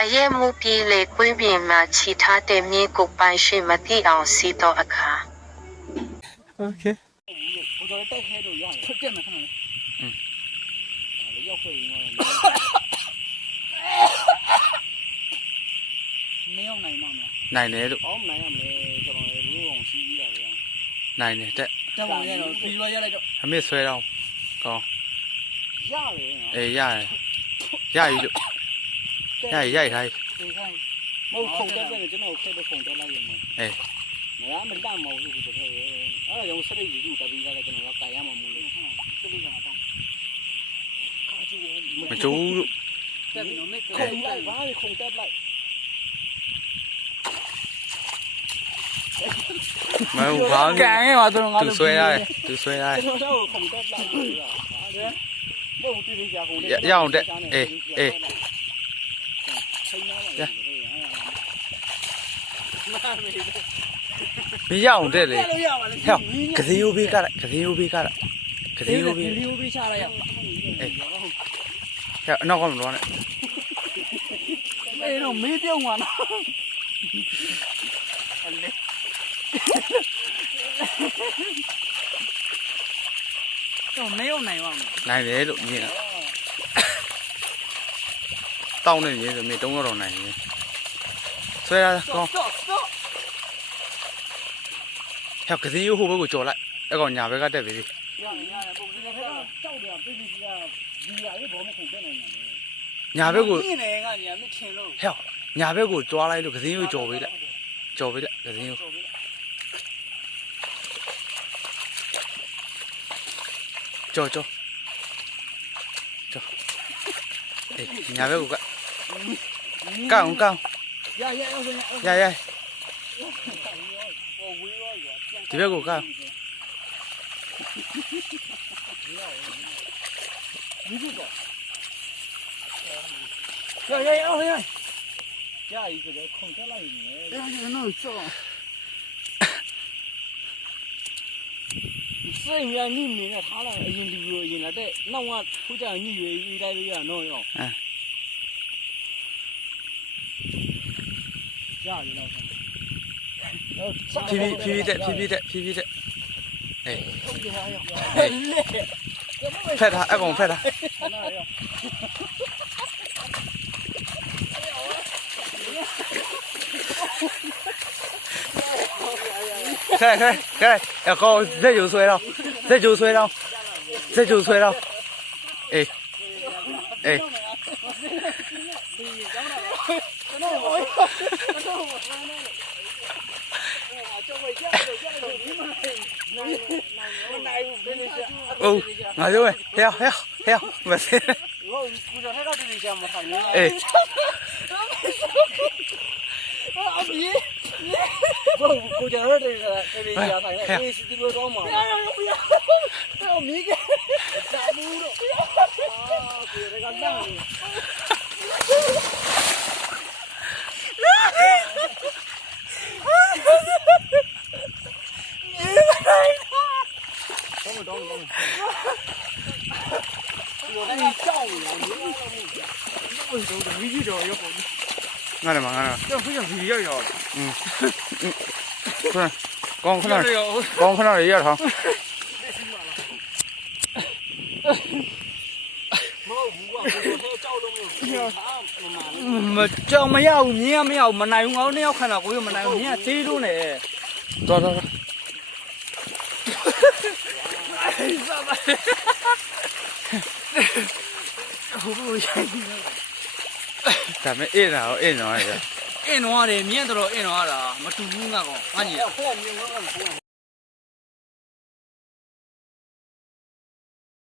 အရဲ့မူပြေးလေကွင်းပြင်မှာခြိထားတဲ့မြေကိုပိုင်ရှိမသိအောင်စီးတော့အခါ Okay. 我这带开都一样的，这么看来。要会吗？没有奶妈吗？ နိုင်တယ်လို့ 哦，奶呀没，这种路往西的这样。 နိုင်တယ်တက် 这往下头，比如下来就 အမေဆွဲတော့ကောင်း 下来啊。 အေးရတယ်ရပြီလို့ရိုက်ထားပြီ 你看，我空在这里，真的我开的空在那里吗？ အေး 我们大毛是不是？啊，用设备一路在比那个真的我改样嘛，没了。设备干嘛？ မကြိုးဘူးလို့ 空在，反正空在那。 မဟုတ်ဘာ 干嘛都能 သူဆွဲရတယ်သူဆွဲရတယ် 这种叫空在那了，我对对家空的。 ရအောင်တက်အေးအေး မရအောင်တက်လေဟဲ့ကစီယိုဘေးကရကစီယိုဘေးကရကစီယိုဘေး 溜冰下来呀！ ဟဲ့အနောက်ကမလွားနဲ့ 哎，那没掉完呢。这没有奶忘了。 နိုင်တယ်လို့မြင်တာတောင်းနေရေဆိုမြင်3ရောက်တော့နိုင်တယ်ဆွဲရကောင်း ဟဲ့ကစီယိုဟိုဘက်ကိုကြော်လိုက်အဲ့ကောင်ညာဘက်ကတက်ပြီ ညာဘက်ကိုဟဲ့ညာဘက်ကိုတွားလိုက်လို့ကစင်းရိုးကြော်ပေးလိုက်ကြော်ပေးလိုက်ကစင်းရိုးကြော်အေးညာဘက်ကိုကောင်းရဒီဘက်ကိုကောင်း加一个空在那里面。哎呀，那走。是人家你明了他了，人家来的，那我不讲你以为来的呀，那样。嗯。加一了。ဖြည်းတက်အေးဖက်ထားအကောင်ဖက်ထားခဲအကောင်ဇက်ကျိုးဆွဲတော့အေး哦，我就问，嘿呀，没事。哎，我讲这个家台，这是这个装嘛？不要，米给，炸不了。啊，这个烂。等会。我给你照你，我走回去找一会儿。俺的嘛，这不像皮要。不是，刚看到一样汤。မကြောင်မရဘူးမြင်းကမရဘူးမနိုင်ဘူးငါတို့နှစ်ယောက်ခဏကိုရမနိုင်ဘူးမြင်းကသေးလို့နေတော်ဟိုဘိုးရိုက်ဒါမဲ့အေးတာရောအေးနော်ရ အင်းသွားတယ်မြင်းတော်အင်းသွားတာမတူဘူးငါကောင်ငါညီ